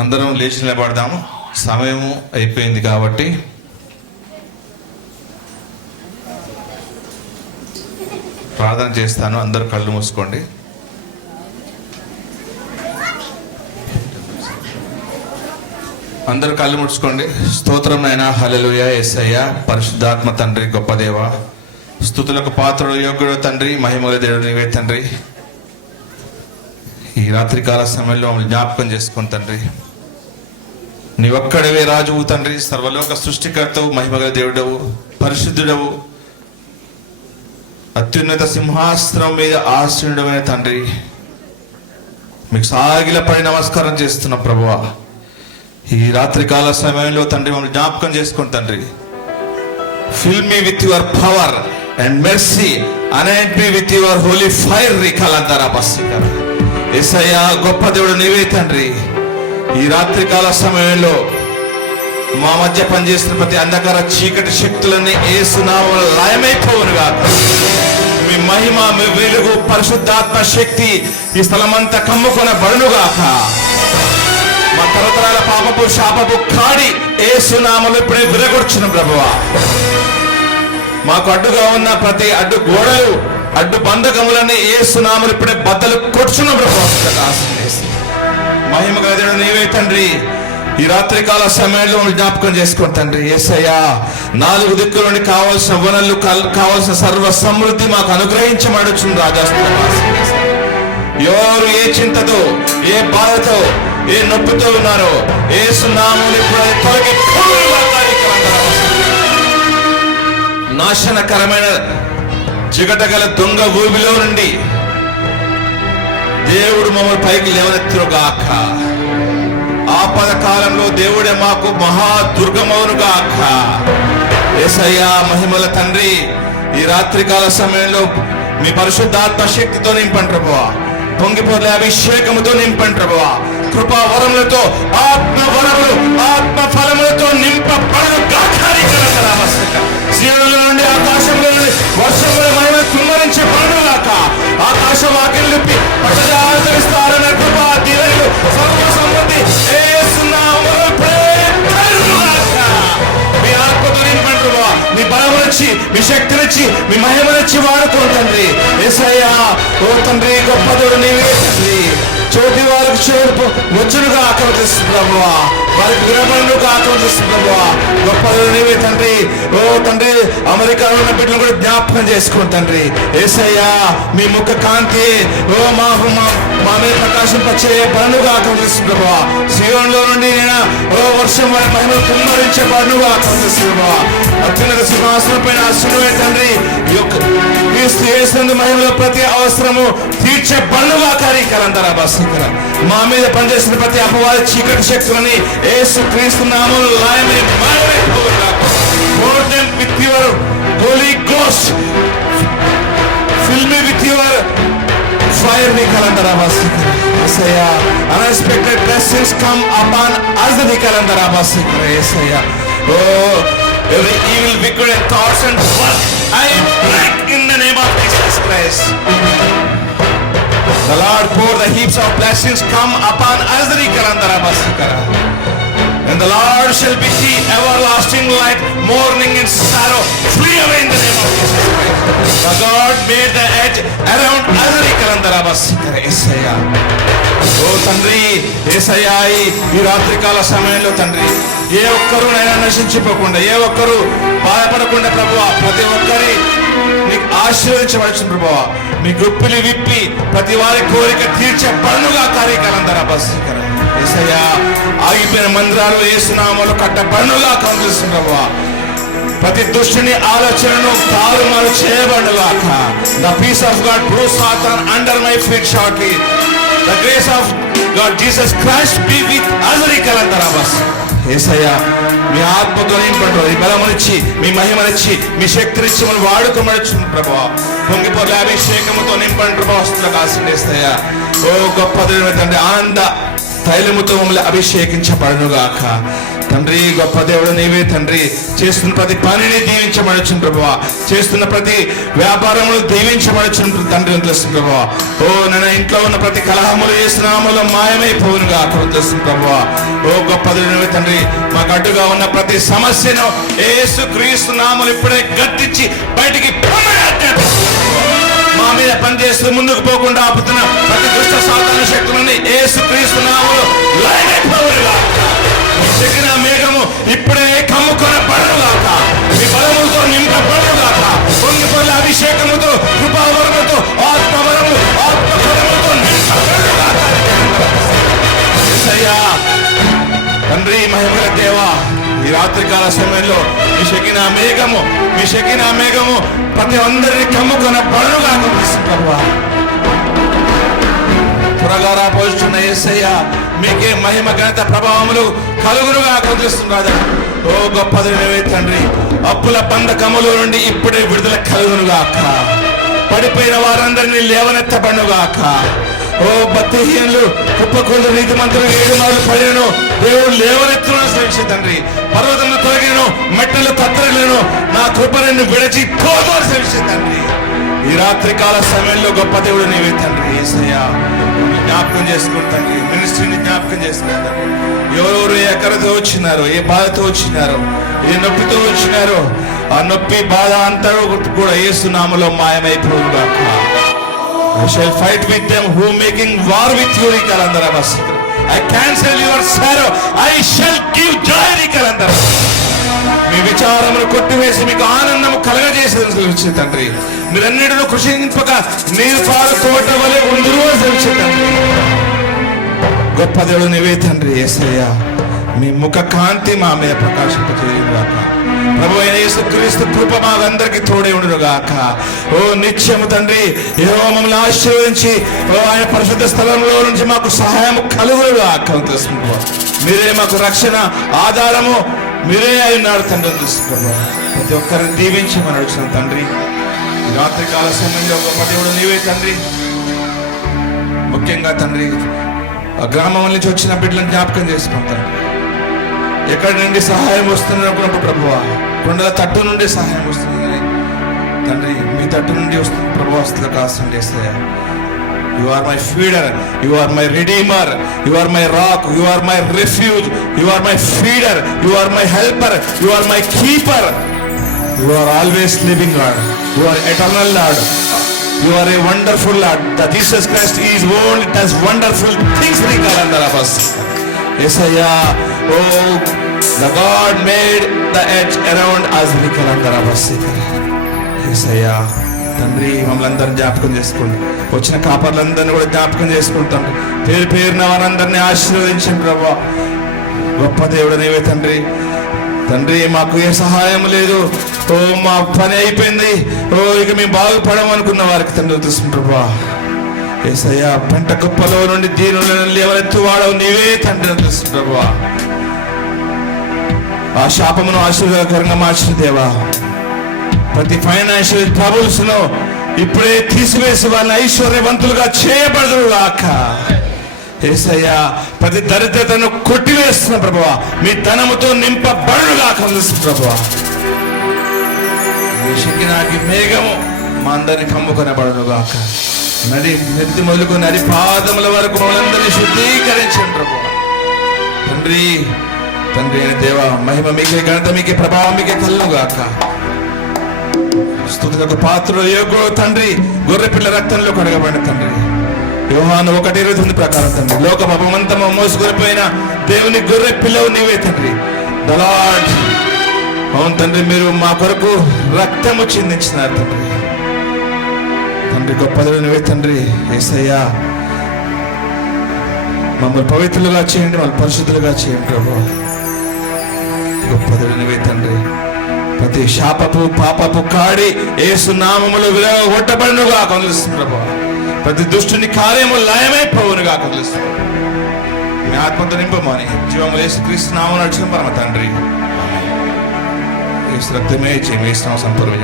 అందరం లేచి నిలబడదాము. సమయము అయిపోయింది కాబట్టి ప్రార్థన చేస్తాను. అందరూ కళ్ళు మూసుకోండి. అందరూ కళ్ళు ముడుచుకోండి. స్తోత్రం నైనా హల్లెలూయా. యేసయ్య పరిశుద్ధాత్మ తండ్రి, గొప్ప దేవ, స్తుతులకు పాత్రుడు, యోగ్యుడు తండ్రి, మహిమల దేవుడు నీవే తండ్రి. ఈ రాత్రికాల సమయంలో మమ్మల్ని జ్ఞాపకం చేసుకుని తండ్రి, నీవొక్కడవే రాజువు తండ్రి, సర్వలోక సృష్టికర్తవు, మహిమగల దేవుడవు, పరిశుద్ధుడవు, అత్యున్నత సింహాసనం మీద ఆసీనుడమైన తండ్రి, మీకు సాగిలపడి నమస్కారం చేస్తున్నాం ప్రభువా. ఈ రాత్రికాల సమయంలో తండ్రి మమ్మల్ని జ్ఞాపకం చేసుకుని తండ్రి, fill me with your power and mercy, anoint me with your holy fire. రికలందరా బస్సికర యేసయ్యా, గొప్ప దేవుడు నీవే తండ్రి. ఈ రాత్రికాల సమయంలో మా మధ్య పనిచేస్తున్న ప్రతి అంధకార చీకటి శక్తులన్నీ యేసు నామములో లయమైపోవునుగా. మీ మహిమ, మీ వెలుగు, పరిశుద్ధాత్మ శక్తి ఈ స్థలమంతా కమ్ముకొనబడునుగాక. మా తరతరాల పాపపు శాపపు కాడి యేసు నామములో ఇప్పుడే విరగొచ్చును ప్రభువా. మాకు అడ్డుగా ఉన్న ప్రతి అడ్డు గోడలు, అడ్డు బంధకములన్నీ యేసు నామములో ఇప్పుడే బద్దలు కొట్టును ప్రభువా. మహిమ గల నీవే తండ్రి. ఈ రాత్రికాల సమయంలో జ్ఞాపకం చేసుకోండి తండ్రి. యేసయ్యా, 4 దిక్కుల నుండి కావాల్సిన వనరులు, కావాల్సిన సర్వ సమృద్ధి మాకు అనుగ్రహించమడుచును రాజా. ఎవరు ఏ చింతతో, ఏ బాధతో, ఏ నొప్పితో ఉన్నారో యేసు నామములో ఇప్పుడు తొలగి నాశనకరమైన జిగటగల దొంగ ఊబిలో నుండి దేవుడు మమ్మల్ని పైకి లేవనెత్తునుగాక. ఆపద కాలంలో దేవుడే మాకు మహాదుర్గమవునుగాక. యేసయ్యా, మహిమల తండ్రి, ఈ రాత్రికాల సమయంలో మీ పరిశుద్ధాత్మ శక్తితో నింపండి ప్రభువా. పొంగిపోలే అభిషేకముతో నింపండి ప్రభువా. కృపా వరములతో, ఆత్మ వరములు, ఆత్మ ఫలములతో నింపబడునుగాక. సీనుల నుండి, ఆకాశంలో నుండి వర్షముల మహిమ కుమ్మరించే పడునుగాక. ఆకాశం ఆకిలిపి పట్టజాలరిస్తారన్న కృపా దీవెనలు, సర్వ సమృద్ధి యేసు నామములో ప్రేరణుగాక. మీ ఆత్మతో నింపండి ప్రభువా. మీ బలమునిచ్చి, మీ శక్తినిచ్చి, మీ మహిమనిచ్చి వాడుకోండి తండ్రి. యేసయ్యా, ఓ తండ్రి, గొప్ప దేవుడు నీవే తండ్రి. చోటి వారికి చేర్పు వచ్చునుగా ఆకర్షిస్తుంది ప్రభువా. వారికి విరమణుగా ఆకర్షిస్తుంది ప్రభువా. గొప్ప దేవుడు నీవే తండ్రి. ఓ తండ్రి, అమెరికాలో ఉన్న బిడ్డలు కూడా జ్ఞాపకం చేసుకోండి తండ్రి. యేసయ్యా, మీ ముఖ కాంతి ఓ మా మీద ప్రకాశింపచ్చే పనుగా ఆకర్షిస్తుంది ప్రభువా. సీయోనులో నుండి ఓ వర్షం వారి మహిమను కుమ్మరించే పనుగా ఆకర్షిస్తుంది ప్రభువా. అత్యున్నత సింహాసనం పైన ఆశీనుడే తండ్రి. క్రీస్తు యేసు మహిమలో ప్రతి అవసరము తీర్చే పనుగా కార్యకరంతరా బస్సుకర. మా మీద పనిచేసిన ప్రతి అపవాది చీకటి శక్తులని యేసు క్రీస్తు నామములో లయమై మాయమైపోవునుగాక. Cover them with your Holy Ghost. Fill me with your fire. Nikalantara bassikara. Yesaya, unexpected blessings come upon us. Nikalantara bassikara. Yesaya, oh, every evil, wicked thoughts and work I break in the name of Jesus Christ. The Lord pour the heaps of blessings come upon us. Nikalantara bassikara. And the Lord shall be the everlasting light, mourning and sorrow flee away in the name of Jesus Christ. The God made the edge around us. యేసయ్యా, ఓ తండ్రి, యేసయ్యా, ఈ రాత్రికాల సమయంలో తండ్రి, ఏ ఒక్కరు నైనా నశించిపోకుండా, ఏ ఒక్కరు బాధపడకుండా ప్రభువా, ప్రతి ఒక్కరి నీకు ఆశీర్వదించవచ్చు ప్రభువా. మీ గుప్పిలి విప్పి ప్రతి వారి కోరిక తీర్చే పనుగా కార్యకాలందరూ బస్సుకర. యేసయ్యా, ఆగిపోయిన మందిరాలు యేసు నామములో కట్టబడునుగా కనిపిస్తుంది ప్రభువా. ప్రతి దుష్టుని ఆలోచనను తారుమారు చేయబడుగాక. The peace of God bruise Satan under my feet shortly. The grace of God Jesus Christ be with us. యేసయ్యా, మీ ఆత్మతో నింపండి, మీ బలమునిచ్చి, మీ మహిమనిచ్చి, మీ శక్తినిచ్చి మనం వాడుకోమని ప్రభువా. పొంగిపోలే అభిషేకముతో నింపండి ప్రభువా. వస్తువులకు ఆశీర్వదిస్తాయా. ఓ గొప్ప దేవుడు తండ్రి, ఆనంద తైలముతో మమ్మల్ని అభిషేకించబడునుగాక. తండ్రి గొప్ప దేవుడు నీవే తండ్రి. చేస్తున్న ప్రతి పనిని దీవించబడచ్చు ప్రభువా. చేస్తున్న ప్రతి వ్యాపారములు దీవించబడచ్చు తండ్రి తెలుస్తుంది ప్రభువా. ఓ నేను ఇంట్లో ఉన్న ప్రతి కలహములు యేసునామములో మాయమైపోవునుగాక తెలుస్తుంది ప్రభువా. ఓ గొప్ప దేవుడు నీవే తండ్రి. మాకు అడ్డుగా ఉన్న ప్రతి సమస్యను యేసుక్రీస్తు నామములో ఇప్పుడే గద్దించి బయటికి మా మీద పనిచేస్తూ ముందుకు పోకుండా ఆపుతున్న ప్రతి దుష్ట సాతాన శక్తులని యేసుక్రీస్తు నామములో లయమైపోవునుగాక. చెక్కిన మేఘము ఇప్పుడే కమ్ముకొనబడునుగాక. మీ బలములతో నింపబడునుగాక. పొంగిపొర్ల అభిషేకముతో కృపావరముతో ఆత్మవరములు ఆత్మవరముతో నింపబడునుగాక. యేసయ్యా తండ్రి మహిమగల దేవా, ఈ రాత్రికాల సమయంలో మీ షకినా మేఘము ప్రతి అందరినీ కమ్ముకొనబడునుగాక ప్రభువా. త్వరగా రాబోతున్న యేసయ్యా మీకే మహిమ ఘనత ప్రభావములు కలుగునుగా కొలుస్తున్నాడు. ఓ గొప్ప దేవుడే తండ్రి. అప్పుల బంధకముల నుండి ఇప్పుడే విడుదల కలుగునుగాక. పడిపోయిన వారందరినీ లేవనెత్తబడునుగాక. ఓ భక్తిహీనులు కుప్పకొండ నీతిమంతులు 7 మార్లు పడినను దేవుడు లేవనెత్తును శ్రమించే తండ్రి. పర్వతములు తొలగిను, మెట్టలు తత్తరిల్లును, నా కృప నిన్ను విడిచి పోదు శ్రమించే తండ్రి. ఈ రాత్రి కాల సమయంలో గొప్ప దేవుడు నీవే తండ్రి. యేసయ్యా జ్ఞాపకం చేసుకుని తండ్రి. మినిస్ట్రీని జ్ఞాపకం చేసుకుని తండ్రి. ఎవరెవరు ఏ అక్కరతో వచ్చినారో, ఏ బాధతో వచ్చినారో, ఏ నొప్పితో వచ్చినారో, ఆ నొప్పి బాధ అంతా కూడా యేసు నామములో మాయమైపోవుగాక. I shall fight with them who making war with you. I cancel your sorrow. I shall give joy. మీ విచారమును కొట్టివేసి మీకు ఆనందము కలగజేసేది తండ్రి. మీరన్నిటిలో కృషింపక నీరు పాలు తోట వలె ఉందురు తండ్రి. గొప్ప దేవుడు నీవే తండ్రి. యేసయ్యా మీ ముఖ కాంతి మా మీద ప్రకాశింపజేయుగాక. ప్రభు అయిన యేసుక్రీస్తు కృప మాకందరికి తోడే ఉండునుగాక. ఓ నిత్యము తండ్రి యెహోవా మమ్మల్ని ఆశీర్వదించి ఆయన పరిశుద్ధ స్థలంలో నుంచి మాకు సహాయం కలుగునుగాక. మీరే మాకు రక్షణ ఆధారము, మీరే అయినాడు తండ్రి. ప్రతి ఒక్కరిని దీవించమని అడుగుతున్నాం తండ్రి. రాత్రికాల సమయంలో గొప్ప దేవుడు నీవే తండ్రి. ముఖ్యంగా తండ్రి ఆ గ్రామం నుంచి వచ్చిన బిడ్డలను జ్ఞాపకం చేసుకుంటాం. ఎక్కడి నుండి సహాయం వస్తున్నప్పుడు ప్రభువా, కొండల తట్టు నుండి సహాయం వస్తుంది తండ్రి. మీ తట్టు నుండి వస్తుంది ప్రభు. వస్తుంది కాస్తుంది. You are my feeder, you are my redeemer, you are my rock, you are my refuge, you are my feeder, you are my helper, you are my keeper. You are always living Lord, you are eternal Lord, you are a wonderful Lord. That Jesus Christ is only does wonderful things. Yesaya, oh the God made the edge around us. Yesaya తండ్రి మమ్మల్ని అందరిని జ్ఞాపకం చేసుకోండి. వచ్చిన కాపర్లందరినీ కూడా జ్ఞాపకం చేసుకుంటాం. పేరు పేరున వారందరినీ ఆశీర్వదించండి ప్రభా. గొప్ప దేవుడు నీవే తండ్రి. తండ్రి మాకు ఏ సహాయం లేదు. ఓ మా పని అయిపోయింది, ఓ ఇక మేము బాగుపడమనుకున్న వారికి తండ్రి తెలుసు ప్రభా. యేసయ్యా పెంట కుప్పలో నుండి దీనులను లేవనెత్తు వాడవు నీవే తండ్రి తెలుసు ప్రభా. ఆ శాపమును ఆశీర్వాదకరంగా మార్చిన దేవా, ప్రతి ఫైనాన్షియల్ ట్రబుల్స్ ను ఇప్పుడే తీసివేసి వాళ్ళని ఐశ్వర్యవంతులుగా చేయబడుగాక. యేసయ్యా ప్రతి దరిద్రతను కొట్టివేస్తున్న ప్రభువా, మీ ధనముతో నింపబడుగాక ప్రభువా. మీ షకినాకి మేఘము మా అందరిని కమ్ముకొనబడుగాక. నెత్తి మొదలుకొని నడి పాదముల వరకు మనందరినీ శుద్ధీకరించండి ప్రభువా. తండ్రి తండ్రి అయిన దేవ, మహిమ మీకే, ఘనత మీకే, ప్రభావం మీకే కలుగుగాక. స్తుతులకు పాత్రుడు యోగుడు తండ్రి, గొర్రె పిల్ల రక్తంలో కడగబడిన తండ్రి. యోహాను 1:29 ప్రకారం తండ్రి, లోక పాపమంతా మోసుకొనిపోయిన దేవుని గొర్రె పిల్లవు నీవే తండ్రి. ద లార్డ్, అవును తండ్రి, మీరు మా కొరకు రక్తము చిందించినారు తండ్రి. తండ్రి గొప్ప దేవుడు నీవే తండ్రి. యేసయ్యా మమ్మల్ని పవిత్రులుగా చేయండి, మమ్మల్ని పరిశుద్ధులుగా చేయండి ప్రభు. గొప్ప దేవుడు నీవే తండ్రి. ప్రతి శాపపు పాపపు కాడి యేసు నామములో విరగొట్టబడునుగా కలుస్తుంది ప్రభు. ప్రతి దుష్టుని కార్యము లయమైపోవునుగా కలుస్తుంది. మీ ఆత్మతో నింపమని జీవము యేసుక్రీస్తు నామమున అర్చన పరమ తండ్రి. యేసు రక్తమే చేయి, యేసు నామమున సంపూర్ణ